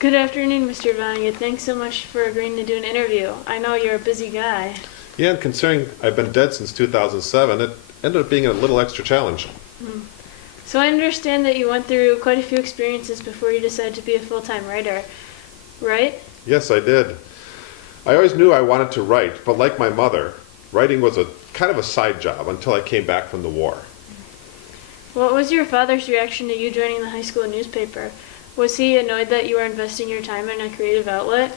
Good afternoon, Mr. Vonnegut. Thanks so much for agreeing to do an interview. I know you're a busy guy. Yeah, and considering I've been dead since 2007, it ended up being a little extra challenge. So I understand that you went through quite a few experiences before you decided to be a full-time writer, right? Yes, I did. I always knew I wanted to write, but like my mother, writing was a kind of a side job until I came back from the war. What was your father's reaction to you joining the high school newspaper? Was he annoyed that you were investing your time in a creative outlet?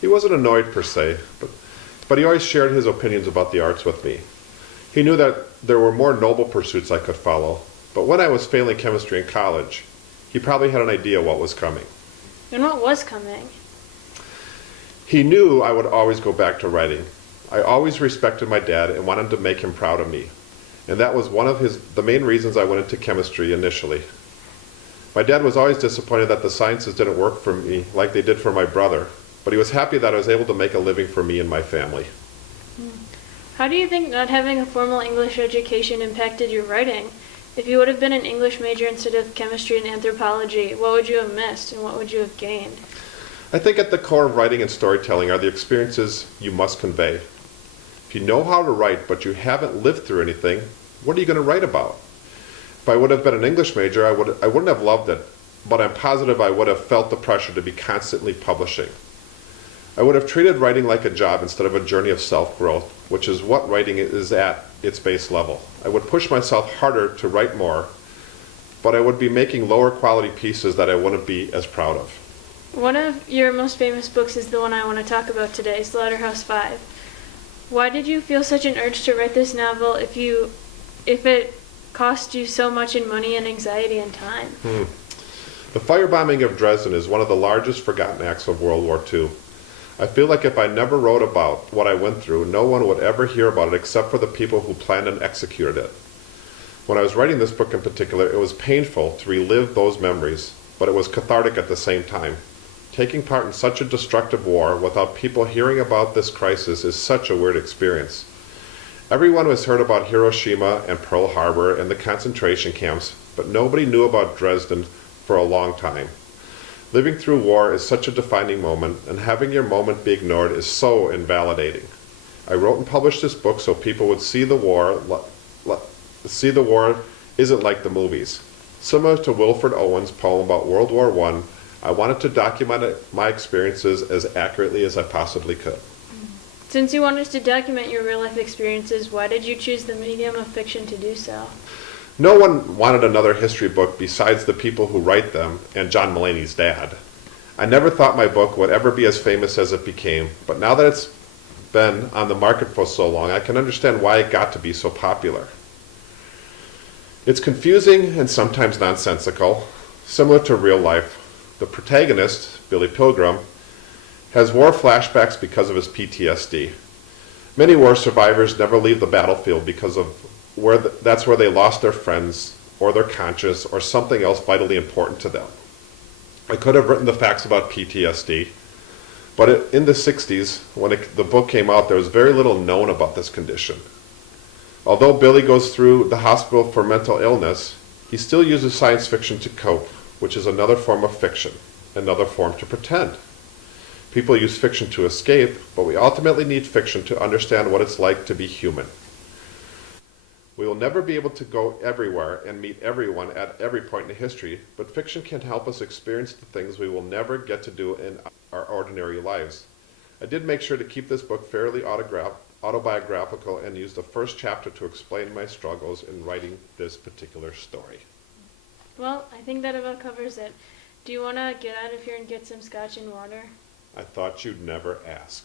He wasn't annoyed per se, but he always shared his opinions about the arts with me. He knew that there were more noble pursuits I could follow, but when I was failing chemistry in college, he probably had an idea what was coming. And what was coming? He knew I would always go back to writing. I always respected my dad and wanted to make him proud of me. And that was one of the main reasons I went into chemistry initially. My dad was always disappointed that the sciences didn't work for me like they did for my brother, but he was happy that I was able to make a living for me and my family. How do you think not having a formal English education impacted your writing? If you would have been an English major instead of chemistry and anthropology, what would you have missed and what would you have gained? I think at the core of writing and storytelling are the experiences you must convey. If you know how to write but you haven't lived through anything, what are you going to write about? If I would have been an English major, I wouldn't have loved it, but I'm positive I would have felt the pressure to be constantly publishing. I would have treated writing like a job instead of a journey of self-growth, which is what writing is at its base level. I would push myself harder to write more, but I would be making lower quality pieces that I wouldn't be as proud of. One of your most famous books is the one I want to talk about today, Slaughterhouse-Five. Why did you feel such an urge to write this novel if it cost you so much in money and anxiety and time? The firebombing of Dresden is one of the largest forgotten acts of World War II. I feel like if I never wrote about what I went through, no one would ever hear about it except for the people who planned and executed it. When I was writing this book in particular, it was painful to relive those memories, but it was cathartic at the same time. Taking part in such a destructive war without people hearing about this crisis is such a weird experience. Everyone has heard about Hiroshima and Pearl Harbor and the concentration camps, but nobody knew about Dresden for a long time. Living through war is such a defining moment, and having your moment be ignored is so invalidating. I wrote and published this book so people would see the war isn't like the movies. Similar to Wilfred Owen's poem about World War I wanted to document my experiences as accurately as I possibly could. Since you wanted to document your real-life experiences, why did you choose the medium of fiction to do so? No one wanted another history book besides the people who write them and John Mulaney's dad. I never thought my book would ever be as famous as it became, but now that it's been on the market for so long, I can understand why it got to be so popular. It's confusing and sometimes nonsensical, similar to real life. The protagonist, Billy Pilgrim, has war flashbacks because of his PTSD. Many war survivors never leave the battlefield because of that's where they lost their friends or their conscience or something else vitally important to them. I could have written the facts about PTSD, but in the 60s, when the book came out, there was very little known about this condition. Although Billy goes through the hospital for mental illness, he still uses science fiction to cope, which is another form of fiction, another form to pretend. People use fiction to escape, but we ultimately need fiction to understand what it's like to be human. We will never be able to go everywhere and meet everyone at every point in history, but fiction can help us experience the things we will never get to do in our ordinary lives. I did make sure to keep this book fairly autobiographical and use the first chapter to explain my struggles in writing this particular story. Well, I think that about covers it. Do you want to get out of here and get some scotch and water? I thought you'd never ask.